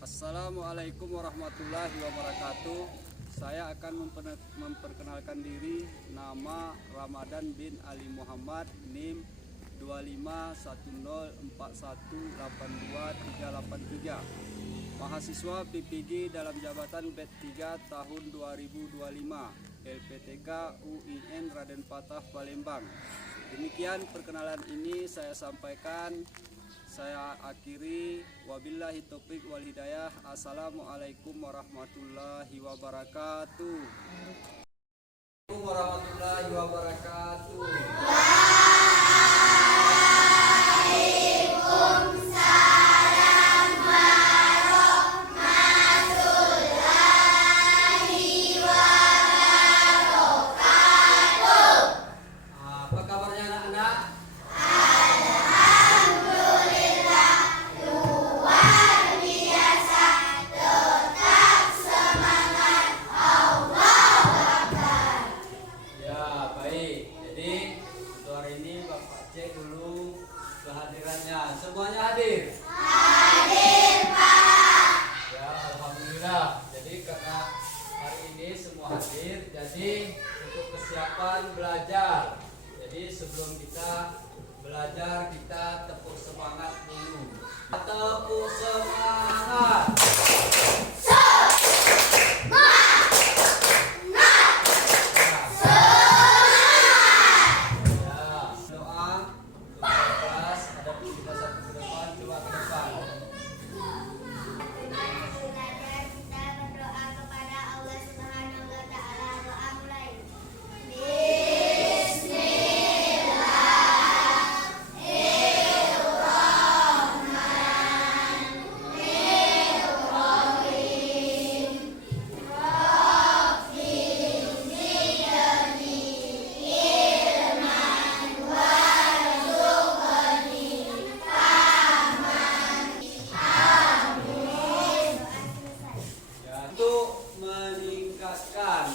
Assalamualaikum warahmatullahi wabarakatuh. Saya akan memperkenalkan diri. Nama Ramadan bin Ali Muhammad, NIM 25104182383. Mahasiswa PPG dalam jabatan BED 3 tahun 2025, LPTK UIN Raden Patah Palembang. Demikian perkenalan ini saya sampaikan. Saya akhiri, wabillahi taufiq wal hidayah. Assalamualaikum warahmatullahi wabarakatuh. Warahmatullahi wabarakatuh. Apa kabarnya anak-anak? Cek dulu kehadirannya. Semuanya hadir? Hadir, Pak. Ya, alhamdulillah. Jadi karena hari ini semua hadir, jadi untuk kesiapan belajar. Jadi sebelum kita belajar, kita tepuk semangat dulu. Tepuk semangat.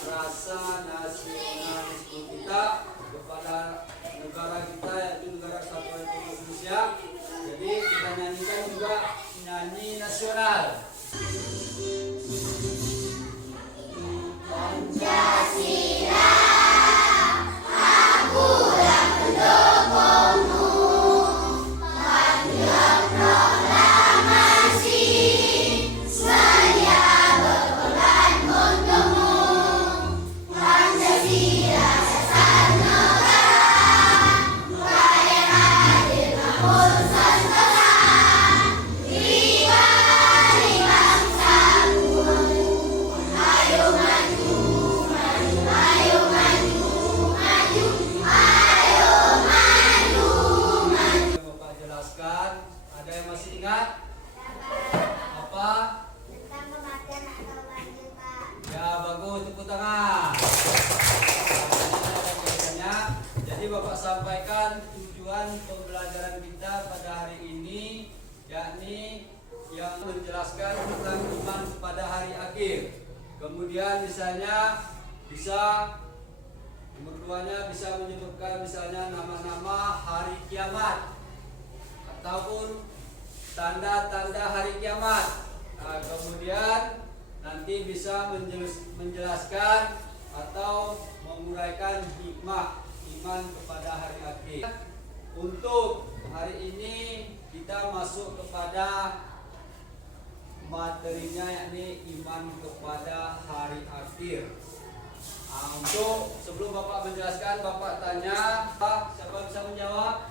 Rasa nasionalisme kita kepada negara kita, yaitu negara Kesatuan Republik Indonesia. Jadi kita nyanyikan juga nyanyi nasional. Pancasila, aku yang mendukungmu. Panjang proklamasi, saya berkorban untukmu. Pancasila dasar negara, budaya hadir namun nusantara. Riwayat bangsaku, ayo maju, maju, ayo maju, maju, ayo maju, maju. Bapak jelaskan, ada yang masih ingat? Apa? Tentang kematian atau banjir, Pak. Ya, bagus, tepuk tangan. Jadi Bapak sampaikan tujuan pembelajaran kita pada hari ini, yakni yang menjelaskan tentang iman pada hari akhir. Kemudian misalnya bisa nomor 2-nya bisa menyebutkan misalnya nama-nama hari kiamat ataupun tanda-tanda hari kiamat. Nah, kemudian nanti bisa menjelaskan atau menguraikan hikmah iman kepada hari akhir. Untuk hari ini kita masuk kepada materinya, yakni iman kepada hari akhir. Nah, untuk sebelum Bapak menjelaskan, Bapak tanya, siapa bisa menjawab?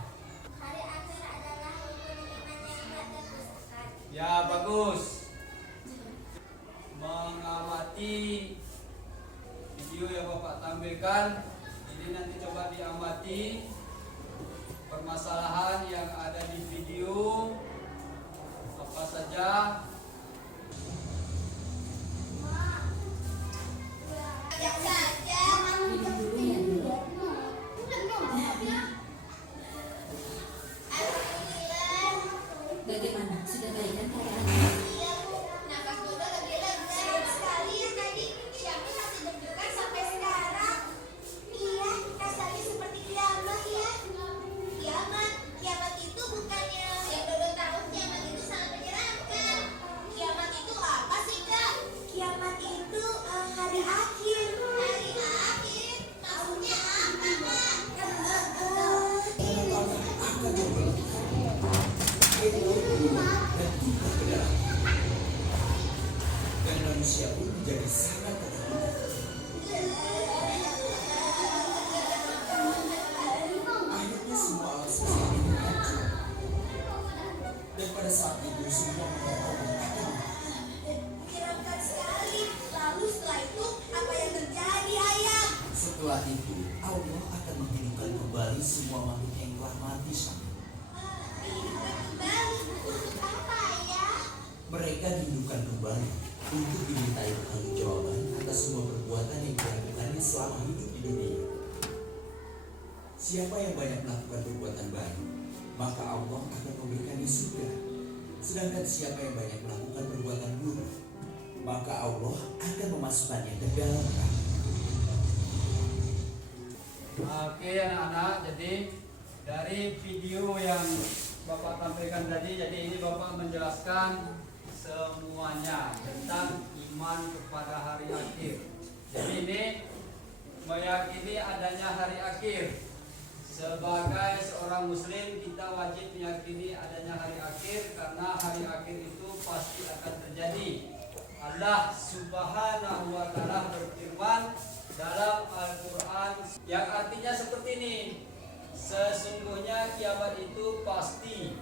Hari akhir adalah rukun iman yang tak terpisahkan. Ya, bagus. Mengamati video yang Bapak tampilkan, ini nanti coba diamati permasalahan yang ada di video apa saja. Bagaimana? Sudah baikkan keadaannya? Iya, Bu. Nafas Dodo lebih lega sekali ya tadi. Syami masih deg-degan sampai sekarang. Iya, rasanya seperti kiamat ya. Kiamat itu bukannya yang Dodo tahu. Kiamat itu sangat menyeramkan. manusia pun menjadi sangat ketakutan. Akhirnya semua alat sosial itu hancur. Dan pada saat itu semua mengetahui akan Menyeramkan sekali. Lalu setelah itu apa yang terjadi, Ayah? setelah itu Allah akan menghidupkan kembali semua makhluk yang telah mati sama. Dihidupkan kembali. Untuk apa, Ayah? Mereka dihidupkan kembali untuk dimintai pertanggungjawaban atas semua perbuatan yang dilakukannya selama hidup di dunia. Siapa yang banyak melakukan perbuatan baik, maka Allah akan memberikannya surga. Sedangkan siapa yang banyak melakukan perbuatan buruk, maka Allah akan memasukkannya ke dalam neraka. Oke anak-anak, jadi dari video yang Bapak tampilkan tadi, jadi ini Bapak menjelaskan semuanya tentang iman kepada hari akhir. Jadi ini meyakini adanya hari akhir. Sebagai seorang muslim kita wajib meyakini adanya hari akhir karena hari akhir itu pasti akan terjadi. Allah Subhanahu wa taala berfirman dalam Al-Qur'an yang artinya seperti ini. Sesungguhnya kiamat itu pasti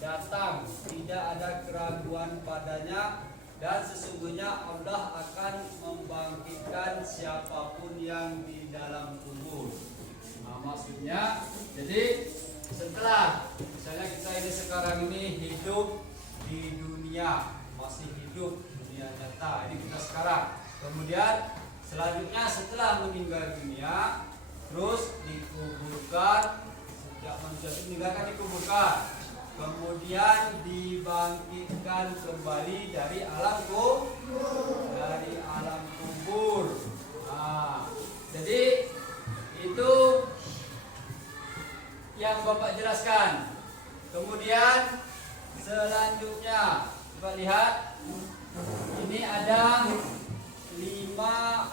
datang, tidak ada keraguan padanya, dan sesungguhnya Allah akan membangkitkan siapapun yang di dalam kubur. Nah, maksudnya, jadi setelah misalnya kita ini sekarang ini hidup di dunia, masih hidup dunia nyata, ini kita sekarang. Kemudian selanjutnya setelah meninggal dunia, terus dikuburkan, sejak manusia itu meninggalkan dikuburkan, kemudian dibangkitkan kembali dari alam kubur. Nah, jadi itu yang Bapak jelaskan. Kemudian selanjutnya coba lihat, ini ada 5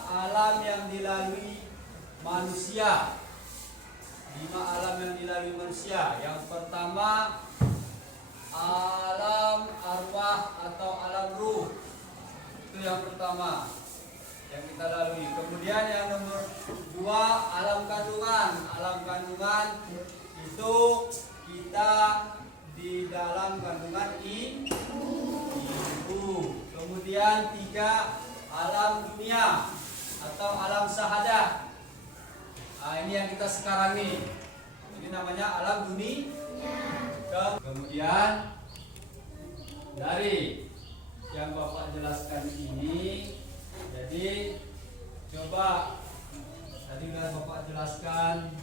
alam yang dilalui manusia. 5 alam yang dilalui manusia. Yang pertama alam arwah atau alam ruh. Itu yang pertama yang kita lalui. Kemudian yang nomor 2 alam kandungan. Alam kandungan itu kita di dalam kandungan ibu. Kemudian 3 alam dunia atau alam syahadah. Nah, ini yang kita sekarang nih. Ini namanya alam dunia. Kemudian dari yang Bapak jelaskan ini, jadi coba tadi udah Bapak jelaskan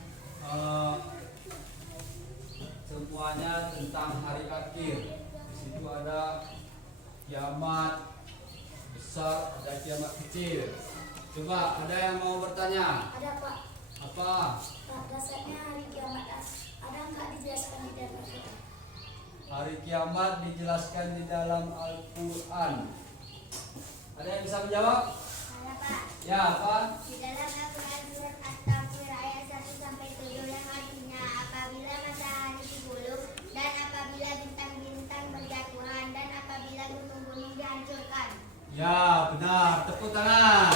semuanya tentang hari akhir. Di situ ada kiamat besar, ada kiamat kecil. Coba ada yang mau bertanya? Ada, Pak. Apa? Pak, dasarnya hari kiamat ada nggak dijelaskan di dalam Al-Quran? Hari kiamat dijelaskan di dalam Al-Quran. Ada yang bisa menjawab? Ada, Pak. Ya, apa? Di dalam Al-Quran surat At-Takwir ayat 1-7 yang artinya apabila matahari digulung dan apabila bintang-bintang berjatuhan dan apabila gunung-gunung dihancurkan. Ya, benar. Tepuk tangan.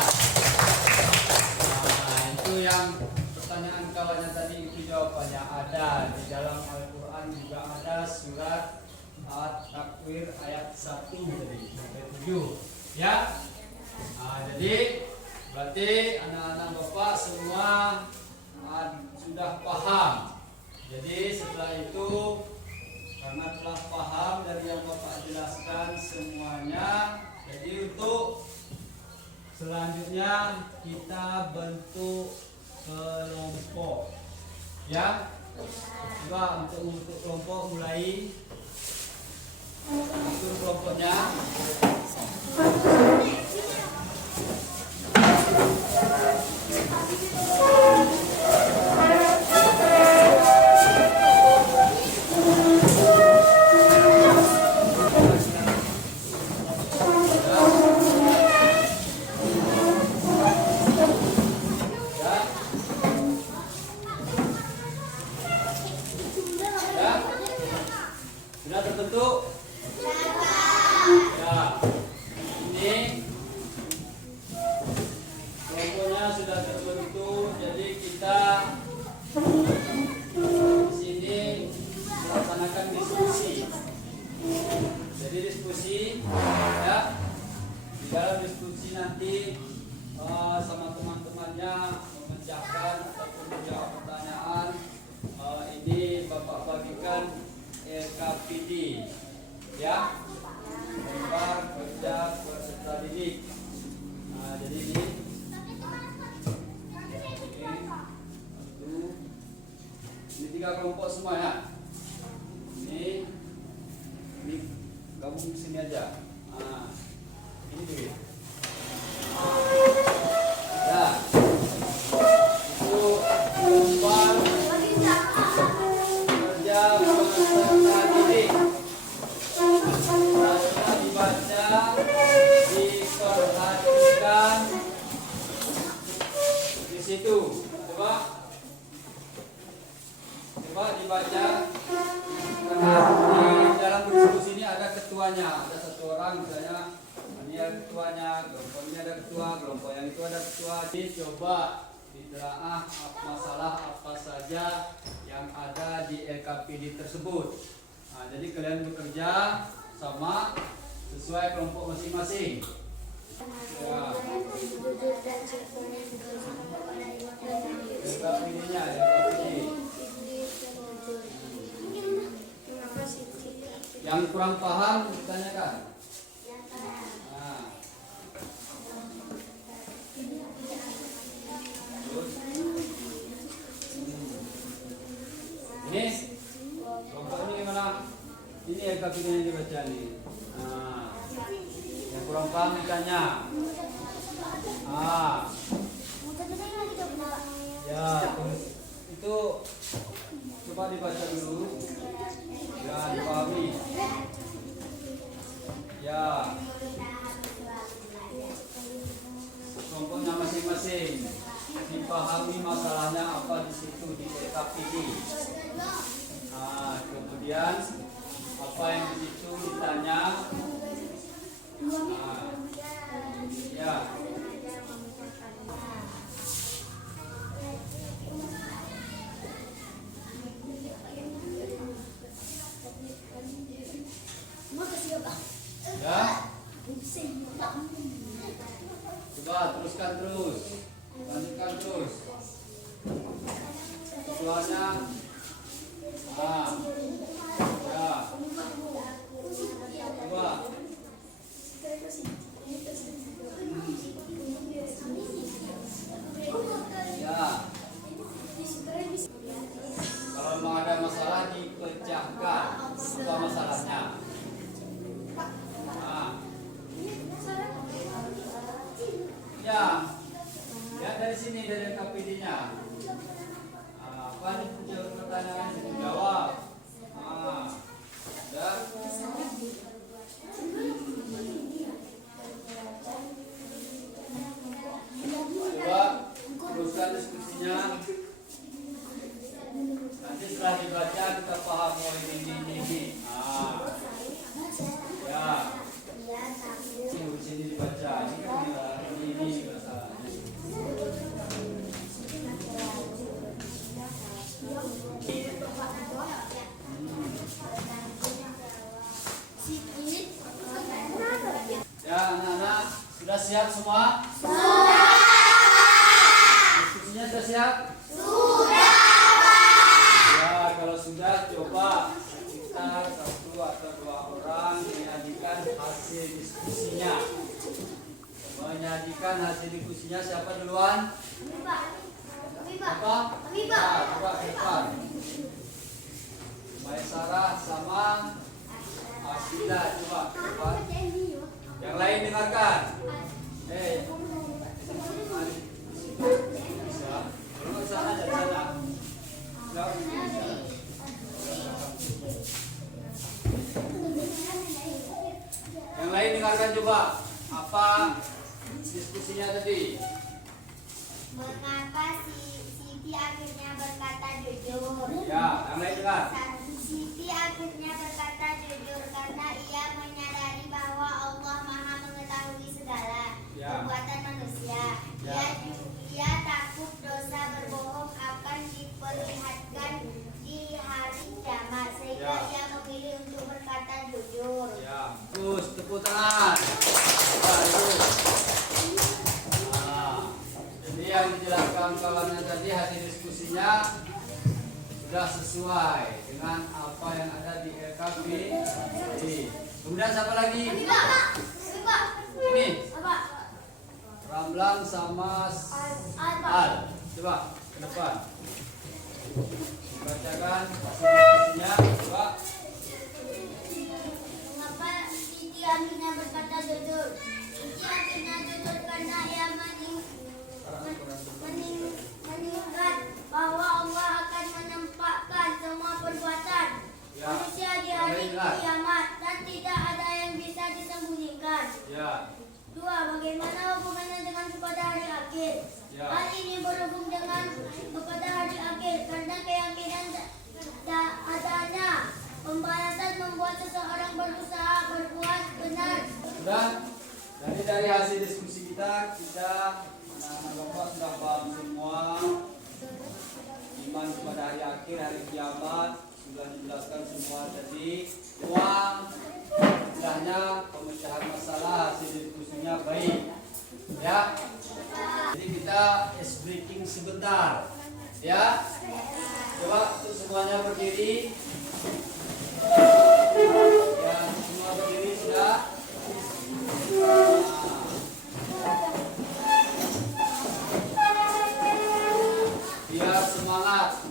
Nah, itu yang pertanyaan kawannya tadi, itu jawabannya ada di dalam Al-Quran, juga ada surat At-Takwir ayat 1 tadi sampai 7. Ya. Nah, jadi berarti anak-anak Bapak semua sudah paham. Jadi setelah itu karena telah paham dari yang Bapak jelaskan semuanya, jadi untuk selanjutnya kita bentuk kelompok. Ya. Coba untuk kelompok mulai. Itu kelompoknya. Sudah terbentuk? Ya. Ini dalam diskusi nanti sama teman-temannya memecahkan ataupun menjawab pertanyaan, ini Bapak bagikan LKPD ya, lembar kerja peserta didik. Nah, jadi ini tiga kelompok semua ya. Ini gabung di sini aja. Nah, ini dulu. Ya, itu lembar kerja peserta didik. Harusnya dibaca, diperhatikan di situ. Coba dibaca. Karena di dalam diskusi ini ada ketuanya, ada satu orang misalnya, ini ada ketuanya, kelompok ini ada ketua, kelompok yang itu ada ketua. Jadi coba ditelaah masalah apa saja yang ada di LKPD tersebut. Nah, jadi kalian bekerja sama sesuai kelompok masing-masing. Ya. LKPD-nya, LKPD. Yang kurang paham ditanyakan. Nah. Terus. Ini kelompok ini gimana? Ini LKPD yang dibaca nih. Nah. Yang kurang paham ditanya. Ya, itu coba dibaca dulu. Ya, dipahami. Ya. Kelompoknya masing-masing dipahami masalahnya apa di situ di LKPD. Nah, kemudian apa yang di situ ditanya. Nah, ya. Ya. Coba teruskan terus. Lanjutkan terus. Tujuannya. Ah. Ya. Coba. Ya. Kalau memang ada masalah dipecahkan. Apa masalahnya? Ya, lihat dari sini dari LKPD-nya. Apa nih pertanyaan itu jawab. Dan coba teruskan diskusinya. Nanti setelah dibaca kita paham oh ini. Ya. Di sini dibaca. Ini kan ini masalahnya. Ya, anak-anak sudah siap semua? Sudah. Diskusinya sudah siap? Sudah. Ya, kalau sudah coba kita satu atau dua orang menyajikan hasil diskusinya. Menyajikan hasil diskusinya siapa duluan? Apa? Nah, coba ke depan. Maisarah sama Asila coba ke depan. Yang lain dengarkan. Bisa. Dulu sana aja sana. Yang lain dengarkan coba. Apa diskusinya tadi? Mengapa Siti akhirnya berkata jujur? Ya, yang lain dengar. Siti akhirnya berkata jujur karena ia menyadari bahwa Allah Maha mengetahui segala perbuatan manusia. Ia takut dosa berbohong akan diperlihatkan di hari kiamat sehingga ia memilih untuk berkata jujur. Ya, terus tepuk tangan. Bagus. Artinya sudah sesuai dengan apa yang ada di LKPD. Kemudian siapa lagi? Ini Ramlan sama Al. Coba ke depan. Bacakan pasal-pasalnya. Coba. Mengapa Siti Aminah berkata jujur? Siti Aminah jujur karena ia mengingat bahwa Allah akan menampakkan semua perbuatan manusia di hari kiamat dan tidak ada yang bisa disembunyikan. Ya. 2. Bagaimana hubungannya dengan kepada hari akhir? Ya. Hal ini berhubung dengan kepada hari akhir karena keyakinan adanya pembalasan membuat seseorang berusaha berbuat benar. Sudah. Dari hasil diskusi kita anak-anak Bapak sudah paham semua iman kepada hari akhir, hari kiamat, sudah dijelaskan semua tadi. Uang istilahnya pemecahan masalah, hasil diskusinya baik. Ya. Jadi kita ice breaking sebentar. Ya. Coba untuk semuanya berdiri. Ya, semua berdiri sudah. Biar semangat.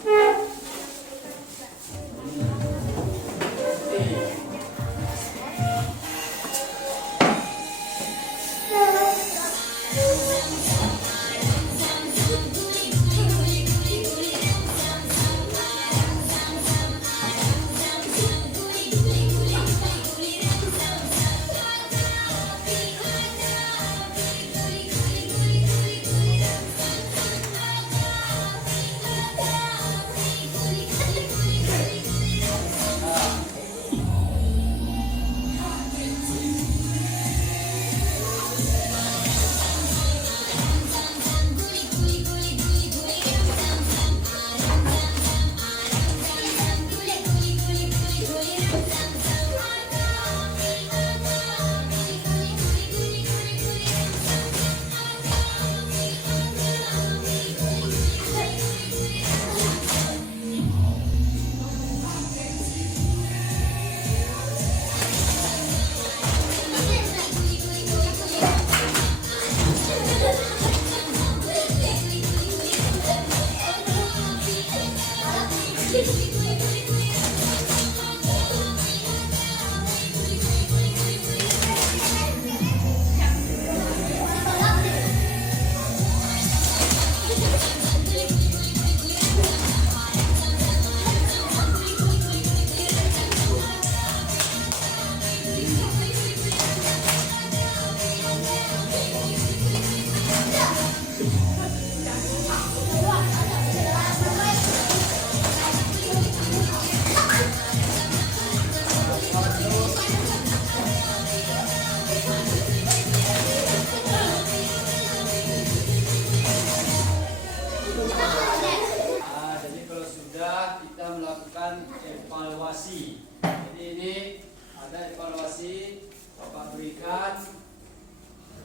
Jadi kalau sudah kita melakukan evaluasi. Jadi ini ada evaluasi Bapak berikan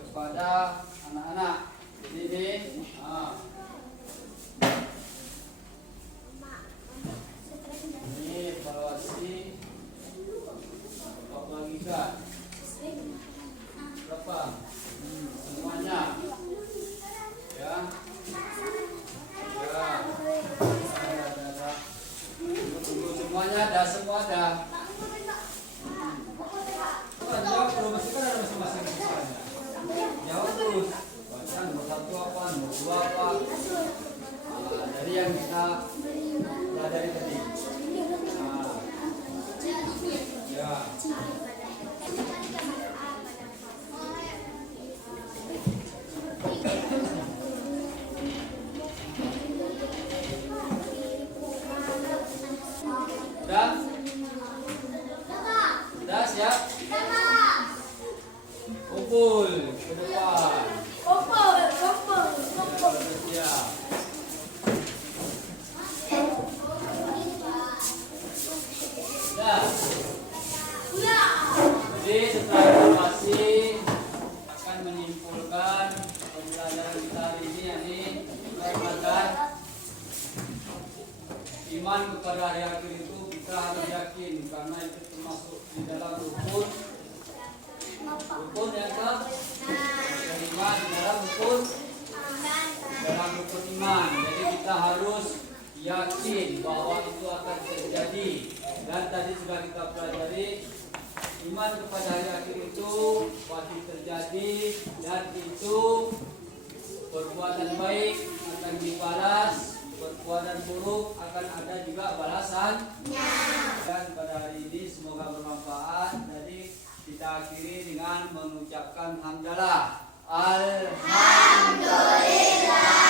kepada anak-anak. Jadi ini ini evaluasi Bapak bagikan. Berapa? Semuanya. Ya. Tunggu semuanya ada semua ada. Jawab terus, masih kan ada masing-masing soalnya. Jawab terus. Baca nomor 1 apa, nomor 2 apa. Dari yang kita pelajari tadi. Ya. Sudah siap? Kumpul ke depan. Siap. Sudah. Jadi setelah evaluasi akan menyimpulkan pembelajaran kita hari ini, yakni belajar yang kelima di dalam rukun iman. Jadi kita harus yakin bahwa itu akan terjadi. Dan tadi sudah kita pelajari iman kepada hari akhir itu pasti terjadi, dan itu perbuatan baik akan dibalas, perbuatan buruk akan ada juga balasannya. Dan pada hari ini semoga bermanfaat. Jadi kita akhiri dengan mengucapkan hamdalah. Alhamdulillah.